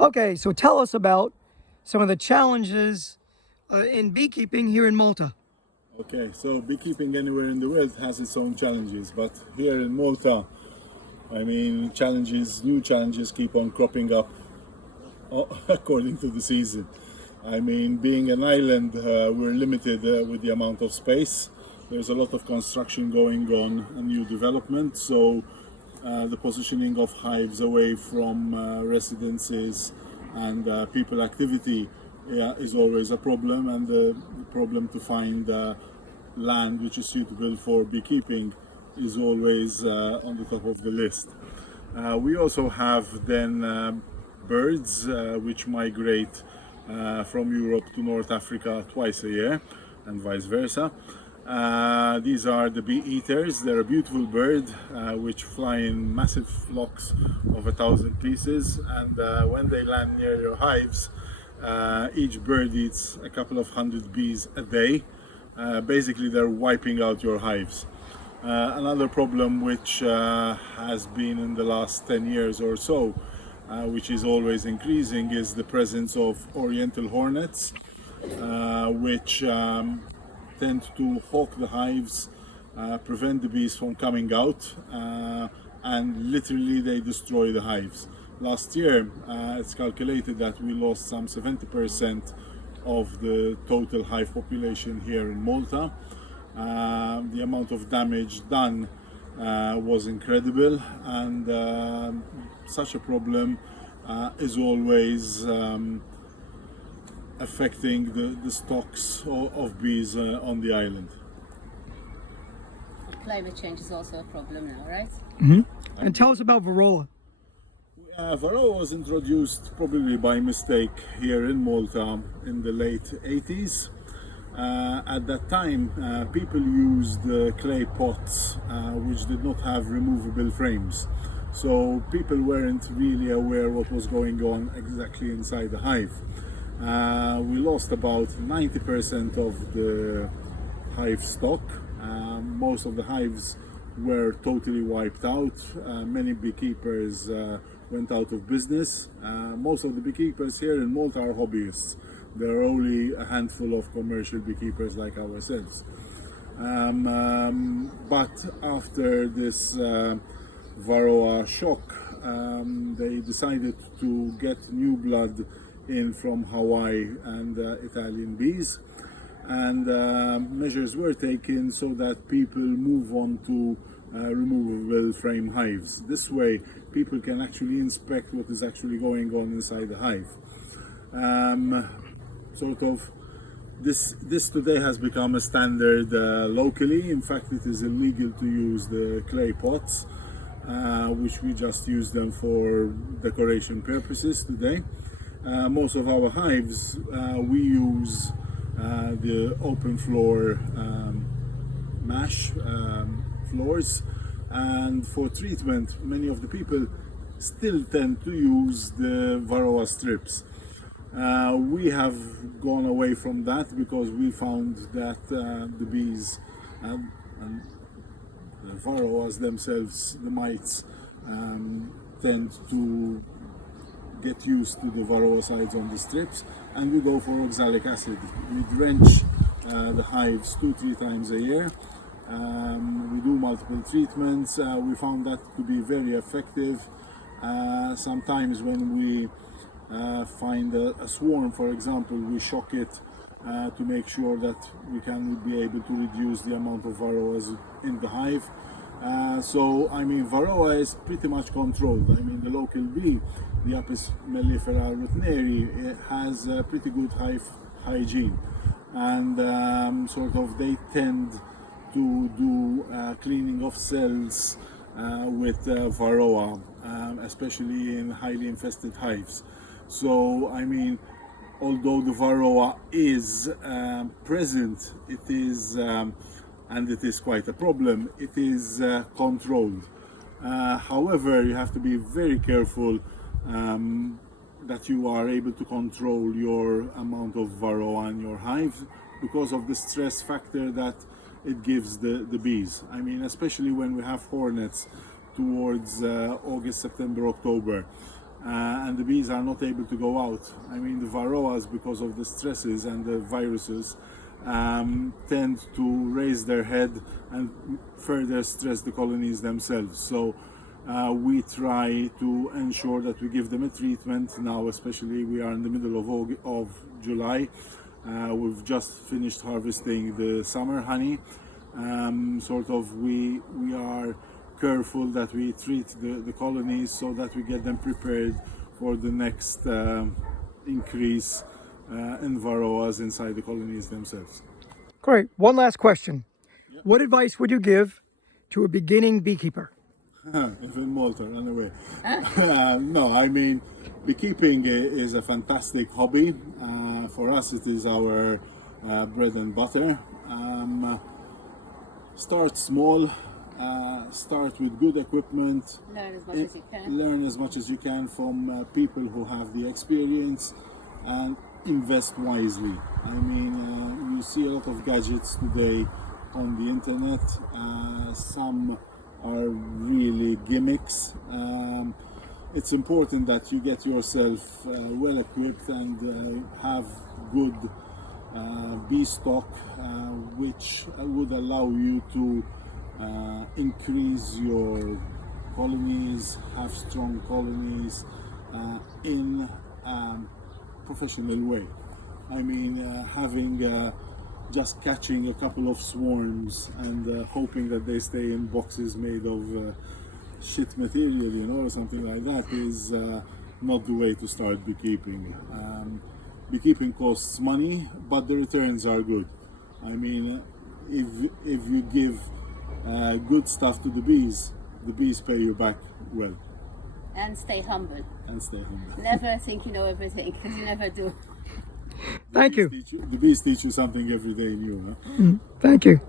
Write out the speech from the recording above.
Okay, so tell us about some of the challenges in beekeeping here in Malta. Okay, so beekeeping anywhere in the world has its own challenges, but here in Malta, new challenges keep on cropping up according to the season. Being an island, we're limited with the amount of space. There's a lot of construction going on and new development, so the positioning of hives away from residences and people activity, yeah, is always a problem, and the problem to find land which is suitable for beekeeping is always on the top of the list. We also have then birds which migrate from Europe to North Africa twice a year and vice versa. These are the bee-eaters. They're a beautiful bird which fly in massive flocks of 1,000 pieces, and when they land near your hives, each bird eats a couple of hundred bees a day. Basically, they're wiping out your hives. Another problem which has been in the last 10 years or so, which is always increasing, is the presence of oriental hornets, which tend to hawk the hives, prevent the bees from coming out, and literally they destroy the hives. Last year, it's calculated that we lost some 70% of the total hive population here in Malta. The amount of damage done was incredible, and such a problem is always affecting the stocks of bees on the island. Climate change is also a problem now, right? And tell us about Varroa. Varroa was introduced probably by mistake here in Malta in the late 80s. At that time, people used clay pots which did not have removable frames. So people weren't really aware what was going on exactly inside the hive. We lost about 90% of the hive stock. Most of the hives were totally wiped out. Many beekeepers went out of business. Most of the beekeepers here in Malta are hobbyists. There are only a handful of commercial beekeepers like ourselves. But after this Varroa shock, they decided to get new blood in from Hawaii and Italian bees, and measures were taken so that people move on to removable frame hives. This way people can actually inspect what is actually going on inside the hive. This today has become a standard locally. In fact, it is illegal to use the clay pots, which we just use them for decoration purposes today. Most of our hives, we use the open floor mash floors, and for treatment many of the people still tend to use the Varroa strips. We have gone away from that because we found that the bees and the Varroas themselves, the mites, tend to get used to the Varroasides on the strips, and we go for oxalic acid. We drench the hives 2-3 times a year. We do multiple treatments. We found that to be very effective. Sometimes when we find a swarm, for example, we shock it to make sure that we can be able to reduce the amount of Varroas in the hive. Varroa is pretty much controlled. The local bee, the Apis mellifera rutneri, has a pretty good hive hygiene, and they tend to do cleaning of cells with Varroa, especially in highly infested hives. So, although the Varroa is present, it is and it is quite a problem, it is controlled. However, you have to be very careful that you are able to control your amount of Varroa in your hive because of the stress factor that it gives the bees. Especially when we have hornets towards August, September, October. and the bees are not able to go out. I mean, the varroas, because of the stresses and the viruses, tend to raise their head and further stress the colonies themselves. So we try to ensure that we give them a treatment now, especially we are in the middle of July. We've just finished harvesting the summer honey. We are careful that we treat the colonies so that we get them prepared for the next increase in varroas inside the colonies themselves. Great. One last question. What advice would you give to a beginning beekeeper? If in Malta, run away. No, I mean, beekeeping is a fantastic hobby. For us, it is our bread and butter. Start small, start with good equipment. Learn as much as you can. Learn as much as you can from people who have the experience, and invest wisely. I mean, you see a lot of gadgets today on the internet. Some are really gimmicks. It's important that you get yourself well equipped and have good bee stock, which would allow you to increase your colonies, have strong colonies in professional way. I mean, having just catching a couple of swarms and hoping that they stay in boxes made of shit material, you know, or something like that is not the way to start beekeeping. Beekeeping costs money, but the returns are good. I mean, if you give good stuff to the bees pay you back well. And stay humble. And stay humble. Never think you know everything, because you never do. Thank you. The bees teach you something every day new. Huh? Thank you.